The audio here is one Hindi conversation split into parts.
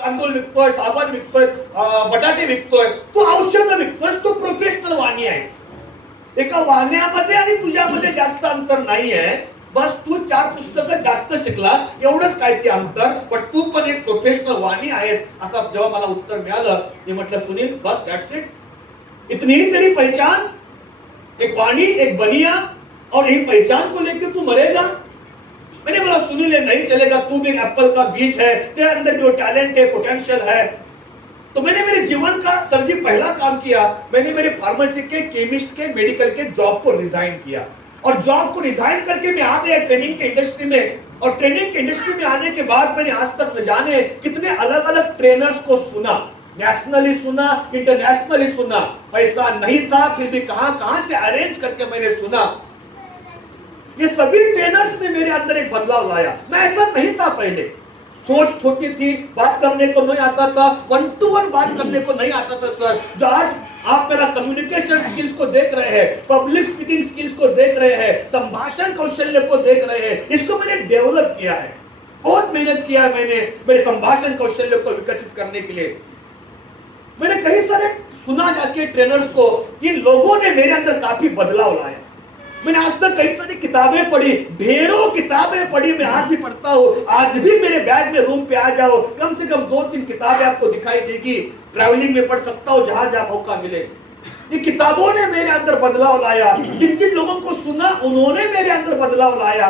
तांदूळ विकतोय, साबण विकतोय, बटाटे विकतोय, तू औषध विकतोय, तू प्रोफेशनल वाणी आहे. एका वाण्यामध्ये आणि तुझ्यामध्ये जास्त अंतर नाही आहे. बस तू 4 पुस्तकं जास्त शिकलास एवढंच काय ते अंतर, पण तू पण एक प्रोफेशनल वाणी आहेस. असं जेव्हा मला उत्तर मिळालं मी म्हटलं सुनील बस दॅट्स इट. इतनी ही तेरी पहचान, एक वाणी, एक बनिया, और यही पहचान को लेकर तू मरेगा. मैंने बोला सुनील ये नहीं चलेगा, तू भी एक एप्पल का बीज है, तेरे अंदर जो टैलेंट है, पोटेंशियल है. तो मैंने मेरे जीवन का सर जी पहला काम किया, मैंने मेरे फार्मेसी के, केमिस्ट के, मेडिकल के जॉब को रिजाइन किया. और जॉब को रिजाइन करके मैं आ गया ट्रेनिंग के इंडस्ट्री में. और ट्रेनिंग के इंडस्ट्री में आने के बाद मैंने आज तक न जाने कितने अलग अलग ट्रेनर्स को सुना, नेशनली सुना, इंटरनेशनली सुना. पैसा नहीं था फिर भी कहां कहां से अरेंज करके मैंने सुना. ये सभी ट्रेनर्स ने मेरे अंदर एक बदलाव लाया. मैं ऐसा नहीं था पहले. सोच छोटी थी, बात करने को नहीं आता था, 1 to 1 बात करने को नहीं आता था सर. जो आज आप मेरा कम्युनिकेशन स्किल्स को देख रहे हैं, पब्लिक स्पीकिंग स्किल्स को देख रहे हैं, संभाषण कौशल्य को देख रहे हैं, इसको मैंने डेवलप किया है. बहुत मेहनत किया है मैंने मेरे संभाषण कौशल्य को विकसित करने के लिए. मैंने कई सारे सुना जाके ट्रेनर्स को, इन लोगों ने मेरे अंदर काफी बदलाव लाया. मैंने आज तक कई सारी किताबें पढ़ी, ढेरों किताबें पढ़ी, मैं आज भी पढ़ता हूँ. आज भी मेरे बैग में रूम पे आ जाओ, कम से कम 2-3 किताबें आपको दिखाई देगी. ट्रैवलिंग में पढ़ सकता हूँ जहां जहां मौका मिले. ये किताबों ने मेरे अंदर बदलाव लाया. जिन जिन लोगों को सुना उन्होंने मेरे अंदर बदलाव लाया.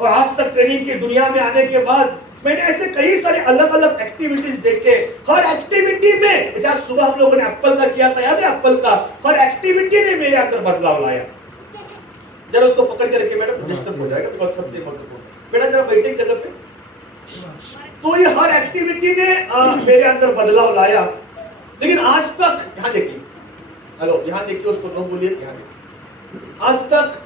और आज तक ट्रेनिंग की दुनिया में आने के बाद मैंने ऐसे कई सारे अलग अलग एक्टिविटीज देखे. हर एक्टिविटी में, जैसे आज सुबह हम लोगों ने एप्पल का किया था, याद है एप्पल का, हर एक्टिविटी ने मेरे अंदर बदलाव लाया. जरा उसको पकड़ के रखिए मैडम, डिस्टर्ब हो जाएगा. बहुत सबसे महत्वपूर्ण बेटा जरा बैठे जगह पे. तो ये हर एक्टिविटी ने मेरे अंदर बदलाव लाया. लेकिन आज तक, यहाँ देखिए, हेलो यहाँ देखिए, उसको नो बोलिए, यहाँ देखिए. आज तक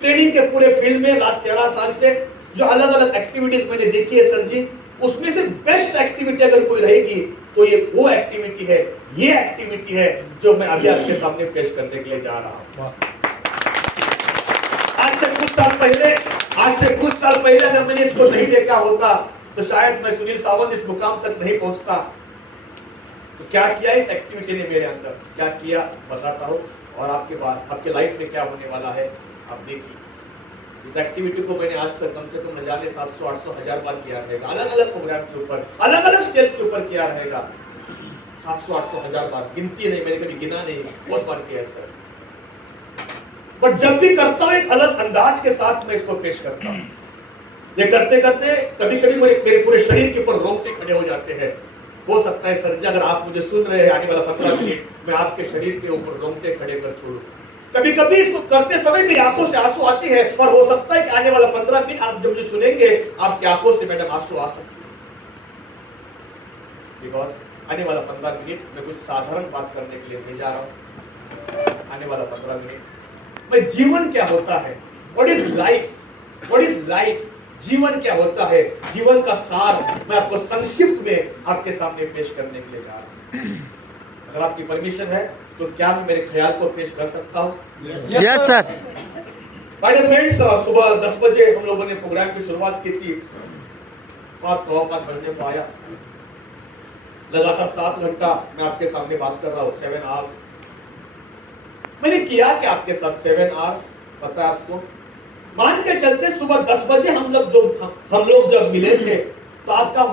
ट्रेनिंग के पूरे फील्ड में लास्ट 13 साल से जो अलग अलग एक्टिविटीज मैंने देखी है सर जी, उसमें से बेस्ट एक्टिविटी अगर कोई रहेगी तो ये वो एक्टिविटी है, ये एक्टिविटी है जो मैं अभी आपके सामने पेश करने के लिए जा रहा हूँ. आज से कुछ साल पहले अगर मैंने इसको नहीं देखा होता तो शायद मैं सुनील सावंत इस मुकाम तक नहीं पहुंचता. तो क्या किया इस एक्टिविटी ने मेरे अंदर, क्या किया बताता हूं. और आपके बाद आपके लाइफ में क्या होने वाला है आप देखिए. इस एक्टिविटी को मैंने आज तक कम से कम न जाने 700, 800, 1000 बार किया रहेगा. अलग अलग प्रोग्राम के ऊपर, अलग अलग स्टेज के ऊपर किया रहेगा. 700, 800, 1000 बार, गिनती नहीं, मैंने कभी गिना नहीं, बहुत बार किया है सर. बट जब भी करता हूं एक अलग अंदाज के साथ मैं इसको पेश करता हूं. ये करते करते कभी कभी मेरे पूरे शरीर के ऊपर रोंगटे खड़े हो जाते हैं. हो सकता है सर जी अगर आप मुझे सुन रहे हैं आने वाला 15 मिनट मैं आपके शरीर के ऊपर रोंगटे खड़े कर छोड़ूं. कभी कभी इसको करते समय मेरी आंखों से आंसू आती है, और हो सकता है कि आने वाला 15 मिनट आप जब मुझे सुनेंगे आपकी आंखों से मैडम आंसू आ सकते हैं. बिकॉज आने वाला 15 मिनट मैं कुछ साधारण बात करने के लिए नहीं जा रहा हूं. आने वाला 15 मिनट मैं जीवन क्या होता है, व्हाट इज लाइफ, जीवन क्या होता है, जीवन का सार मैं आपको संक्षिप्त में आपके सामने पेश करने के लिए जा रहा हूं. अगर आपकी परमिशन है तो क्या मैं मेरे ख्याल को पेश कर सकता हूं? Yes sir. My dear friends, सुबह 10 बजे हम लोगों ने प्रोग्राम की शुरुआत की थी. 5:15 बजने को आया. लगातार 7 घंटा मैं आपके सामने बात कर रहा हूं, 7 आवर्स. मैंने किया क्या आपके साथ 7 आवर्स पता है आपको? मान के चलते सुबह 10 बजे हम लोग जब मिले थे तो आपका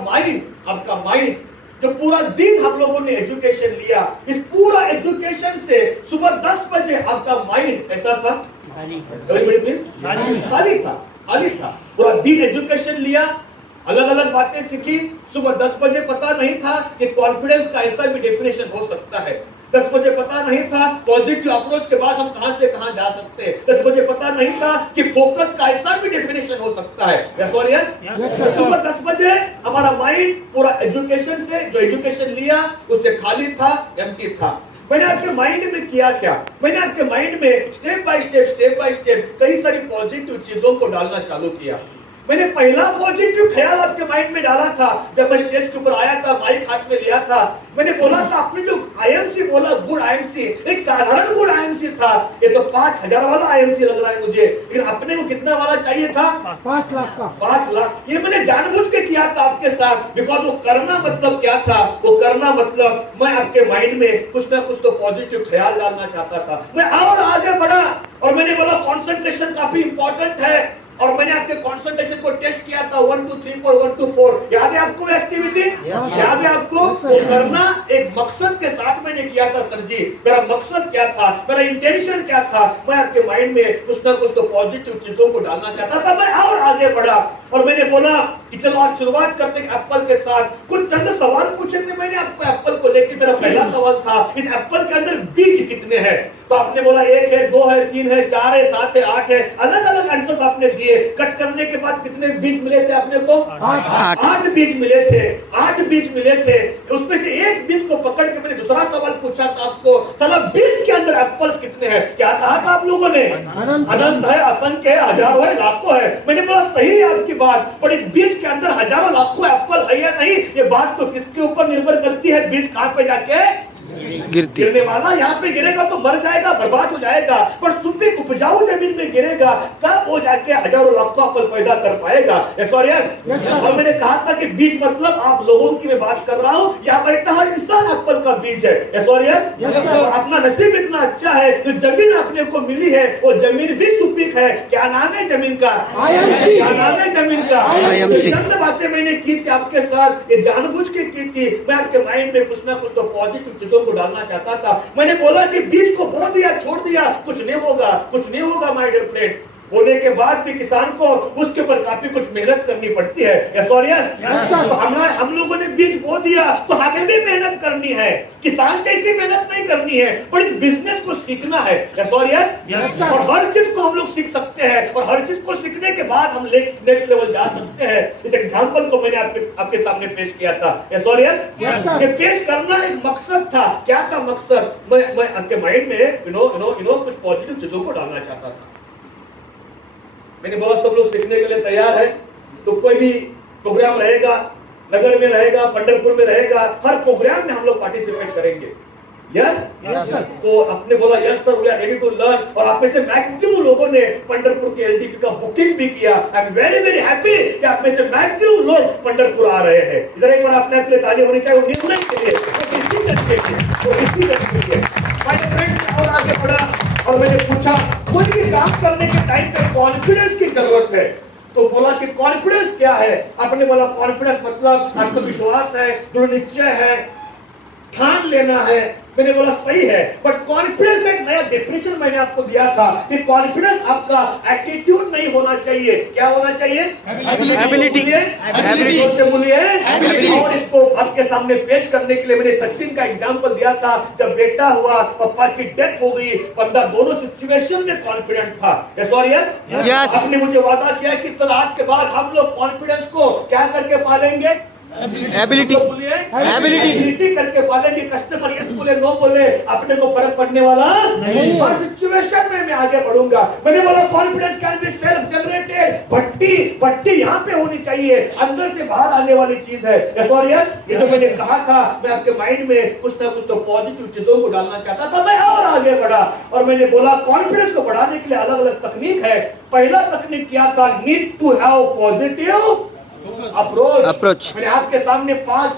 माइंड जो पूरा दिन हम लोगों ने एजुकेशन लिया, इस पूरा एजुकेशन से सुबह 10 बजे आपका माइंड ऐसा था, एवरीबॉडी प्लीज, खाली था. पूरा दिन एजुकेशन लिया, अलग अलग बातें सीखी. सुबह 10 बजे पता नहीं था कि कॉन्फिडेंस का ऐसा भी डेफिनेशन हो सकता है. 10 बजे पता नहीं था पॉजिटिव अप्रोच के बाद हम कहां से कहां जा सकते हैं. 10 बजे पता नहीं था कि फोकस का ऐसा भी डेफिनेशन हो सकता है. यस और यस. सुबह 10 बजे हमारा माइंड पूरा एजुकेशन से, जो एजुकेशन लिया उससे खाली था, एम्प्टी था. मैंने आपके माइंड में किया क्या? मैंने आपके माइंड में स्टेप बाय स्टेप कई सारी पॉजिटिव चीजों को डालना चालू किया. मैंने पहला पॉजिटिव ख्याल आपके माइंड में डाला था जब मैं स्टेज के ऊपर आया था, माइक हाथ में लिया था। मैंने बोला था, आपने जो आईएमसी बोला, गुड आईएमसी, एक साधारण गुड आईएमसी था। ये तो 5,000 वाला आईएमसी लग रहा है मुझे, लेकिन अपने को कितना वाला चाहिए था? 5 लाख का। 5 लाख। ये मैंने जानबूझ के किया था आपके साथ, बिकॉज वो करना मतलब क्या था? वो करना मतलब मैं आपके माइंड में कुछ ना कुछ तो पॉजिटिव ख्याल डालना चाहता था। मैं और आगे बढ़ा और मैंने बोला कंसंट्रेशन काफी इंपॉर्टेंट है, और मैंने आपके कंसंट्रेशन को टेस्ट किया था 1 2 3 4 1 2 4। याद है आपको एक्टिविटी? याद है आपको? वो करना एक मकसद के साथ मैंने किया था सर जी। मेरा मकसद क्या था, मेरा इंटेंशन क्या था? मैं आपके माइंड में कुछ ना कुछ तो पॉजिटिव चीजों को डालना चाहता था। मैं और आगे बढ़ा और मैंने बोला कि चलो आज शुरुआत करते हैं एप्पल के साथ। कुछ चंद सवाल पूछे थे मैंने आपको एप्पल को लेकर। मेरा पहला सवाल था, इस एप्पल के अंदर बीज कितने हैं? तो आपने बोला 1 है, 2 है, 3 है, 4 है, 7 है, 8 है। अलग अलग आंसर आपने दिए। कट करने के बाद कितने बीज मिले थे आपने को? 8 बीज मिले थे। 8 बीज मिले थे। उसमें से एक बीज को पकड़ के मैंने दूसरा सवाल पूछा था आपको, साला बीज के अंदर एप्पल्स कितने हैं? क्या कहा था आप लोगों ने? अनंत है, असंख्य है, हजारों है, लाखों है। मैंने बोला सही है आपकी बात, पर इस बीज के अंदर हजारों लाखों एप्पल है या नहीं, ये बात तो किसके ऊपर निर्भर करती है? बीज कहां पे जाके गिरने वाला, यहाँ पे गिरेगा तो मर जाएगा, बर्बाद हो जाएगा। पर सुपीक उपजाऊ जमीन में गिरेगा तब वो जाके हजारों लाखों एप्पल पैदा कर पाएगा। और मैंने कहा था कि बीज मतलब आप लोगों की मैं बात कर रहा हूँ, यहाँ बैठा हर इंसान एप्पल का बीज है। अपना नसीब इतना अच्छा है, जो जमीन अपने को मिली है वो जमीन भी सुपीक है। क्या नाम है जमीन का? क्या नाम है जमीन का? चंद बातें मैंने की थी आपके साथ, ये जानबूझ के की थी। मैं आपके माइंड में कुछ ना कुछ तो पॉजिटिव चीजों को डालना चाहता था। मैंने बोला कि बीज को बो दिया, छोड़ दिया, कुछ नहीं होगा, कुछ नहीं होगा माय डियर फ्रेंड। बोने के बाद भी किसान को उसके ऊपर काफी कुछ मेहनत करनी पड़ती है। तो हम लोगों ने बीज बो दिया तो हमें भी मेहनत करनी है। किसान जैसी मेहनत नहीं करनी है, पर इस बिजनेस को सीखना है। और हर चीज को हम लोग सीख सकते हैं, और हर चीज को सीखने के बाद हम नेक्स्ट लेवल जा सकते हैं। इस एग्जाम्पल को मैंने आपके सामने पेश किया था। ये पेश करना एक मकसद था। क्या था मकसद? मैं आपके माइंड में कुछ पॉजिटिव चीजों को डालना चाहता था। मैंने बोला सब लोग सीखने के लिए तैयार है, तो कोई भी प्रोग्राम रहेगा, नगर में रहेगा, पंढरपुर में रहेगा, हर प्रोग्राम में हम लोग पार्टिसिपेट करेंगे। Yes sir. तो आपने बोला yes sir, we are ready to learn. और आप में से मैक्सिमम लोगों ने पंढरपुर के एलडीपी का बुकिंग भी किया। I am very very happy कि आप में से मैक्सिमम लोग पंढरपुर आ रहे हैं। इधर एक बार अपने अपने ताली होनी चाहिए निर्णय के लिए, माय फ्रेंड। और आगे बढ़ा और मैंने पूछा कोई भी काम करने के टाइम पे कॉन्फिडेंस की जरूरत है, तो बोला कि कॉन्फिडेंस क्या है? आपने बोला कॉन्फिडेंस मतलब आत्मविश्वास है, दृढ़ निश्चय है, ठान लेना है। मैंने बोला सही है, बट कॉन्फिडेंस में एक नया डेफिनेशन मैंने आपको दिया था कि कॉन्फिडेंस आपका एटीट्यूड नहीं होना चाहिए। क्या होना चाहिए? एबिलिटी से बोलिए। और इसको आपके सामने पेश करने के लिए मैंने सचिन का एग्जांपल दिया था। जब बेटा हुआ, पापा की डेथ हो गई, बंदा दोनों सिचुएशन में कॉन्फिडेंट था। आपने मुझे वादा किया कि इस तरह आज के बाद हम लोग कॉन्फिडेंस को क्या करके पालेंगे? एबिलिटी करके पालेंगे। कस्टमर यस बोले, नो बोले, अपने को फर्क पड़ने वाला नहीं। हर सिचुएशन में मैं आगे बढ़ूंगा। मैंने बोला confidence can be self generated. भट्टी यहाँ पे होनी चाहिए, अंदर से बाहर आने वाली चीज है। ये जो मैंने कहा था, मैं आपके माइंड में कुछ ना कुछ तो पॉजिटिव चीजों को डालना चाहता था। मैं और आगे बढ़ा और मैंने बोला कॉन्फिडेंस को बढ़ाने के लिए अलग अलग तकनीक है। पहला तकनीक क्या था? Need to have positive approach. मैंने आपके सामने पाच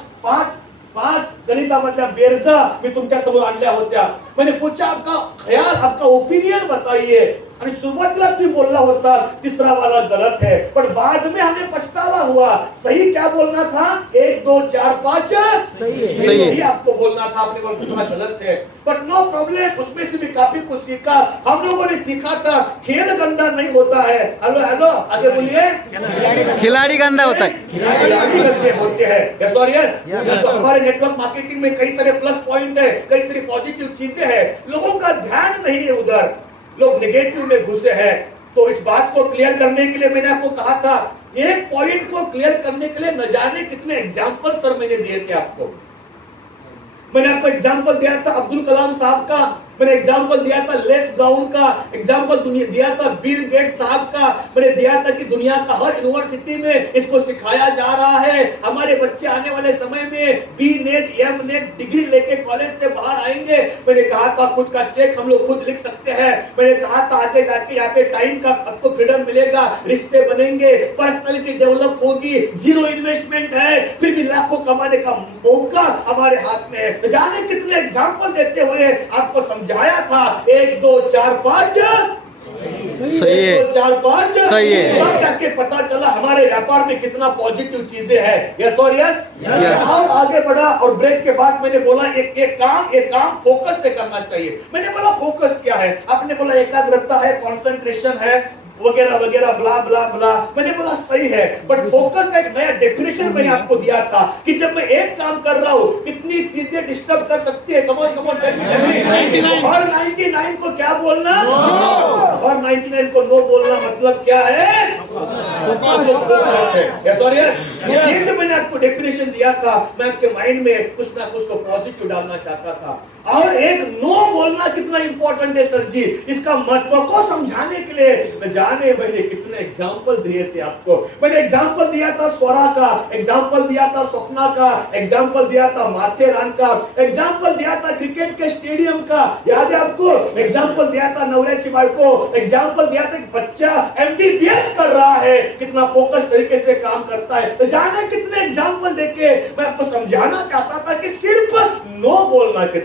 गणितामधल्या बेरजा मी तुमच्या समोर आणल्या होत्या। मैंने पूछा आपका ख्याल, आपका ओपिनियन बताइए। आणि सुरुवातीला तुम्ही बोलला होता तीसरा वाला गलत है, पर बाद में हमें पछतावा हुआ। सही क्या बोलना था? 1 2 4 5 सही है। आपको बोलना था, आपने बोला दूसरा गलत है। बट नो प्रॉब्लम, उसमें से भी काफी कुछ सीखा। हम लोगों ने सीखा था खेल गंदा नहीं होता है। हेलो आगे बोलिए। खिलाड़ी गंदा होता है, खिलाड़ी गंदे होते हैं। हमारे नेटवर्क मार्केटिंग में कई सारे प्लस पॉइंट है, कई सारी पॉजिटिव चीजें हैं। लोगों का ध्यान नहीं है उधर, लोग नेगेटिव में घुसे हैं। तो इस बात को क्लियर करने के लिए मैंने आपको कहा था, एक पॉइंट को क्लियर करने के लिए न जाने कितने एग्जाम्पल सर मैंने दिए थे आपको। मैंने आपको एग्जाम्पल दिया था अब्दुल कलाम साहब का। मैंने एग्जाम्पल दिया था लेस ब्राउन का, एग्जाम्पल दिया था बिल गेट्स साहब का, मैंने दिया था कि दुनिया का हर यूनिवर्सिटी में इसको सिखाया जा रहा है। हमारे बच्चे आने वाले समय में B net M net degree लेके कॉलेज से बाहर आएंगे। मैंने कहा था खुद का चेक हम लोग खुद लिख सकते हैं। मैंने कहा था आगे जाके यहाँ पे टाइम का आपको फ्रीडम मिलेगा, रिश्ते बनेंगे, पर्सनालिटी डेवलप होगी, जीरो इन्वेस्टमेंट है, फिर भी लाखों कमाने का मौका हमारे हाथ में है। जाने कितने एग्जाम्पल देते हुए आपको समझाया था, 1 2 4 5 सही है, 1 2 4 5 सही है। तब जाके पता चला हमारे व्यापार में कितना पॉजिटिव चीजें हैं। यस और यस। Yes. और आगे बढ़ा और ब्रेक के बाद मैंने बोला एक काम फोकस से करना चाहिए। मैंने बोला फोकस क्या है? आपने बोला एकाग्रता है, कंसंट्रेशन है, वगैरह वगैरह ब्ला ब्ला ब्ला। मैंने बोला सही है, बट फोकस का एक नया डेफिनेशन मैंने आपको दिया था कि जब मैं एक काम कर रहा हूँ कितनी चीजें डिस्टर्ब कर सकती है। Come on tell me. हर 99 को क्या बोलना? हर 99 को नो बोलना मतलब क्या है? ये जो मैंने आपको डेफिनेशन दिया था, मैं आपके माइंड में कुछ ना कुछ तो पॉजिटिव डालना चाहता था। और एक नो बोलना कितना इंपॉर्टेंट है सर जी, इसका महत्व को समझाने के लिए न जाने मैंने कितने एग्जाम्पल दिए थे आपको। मैंने एग्जाम्पल दिया था स्वरा का, एग्जाम्पल दिया था स्वप्ना का, एग्जाम्पल दिया था माथेरान का, एग्जाम्पल दिया था क्रिकेट के स्टेडियम का, याद है आपको? एग्जाम्पल दिया था नवरेची बाळको, एग्जाम्पल दिया था बच्चा MBBS कर रहा है, कितना फोकस तरीके से काम करता है। तो जाने कितने एग्जाम्पल देके मैं आपको समझाना चाहता था कि सिर्फ नो बोलना कितना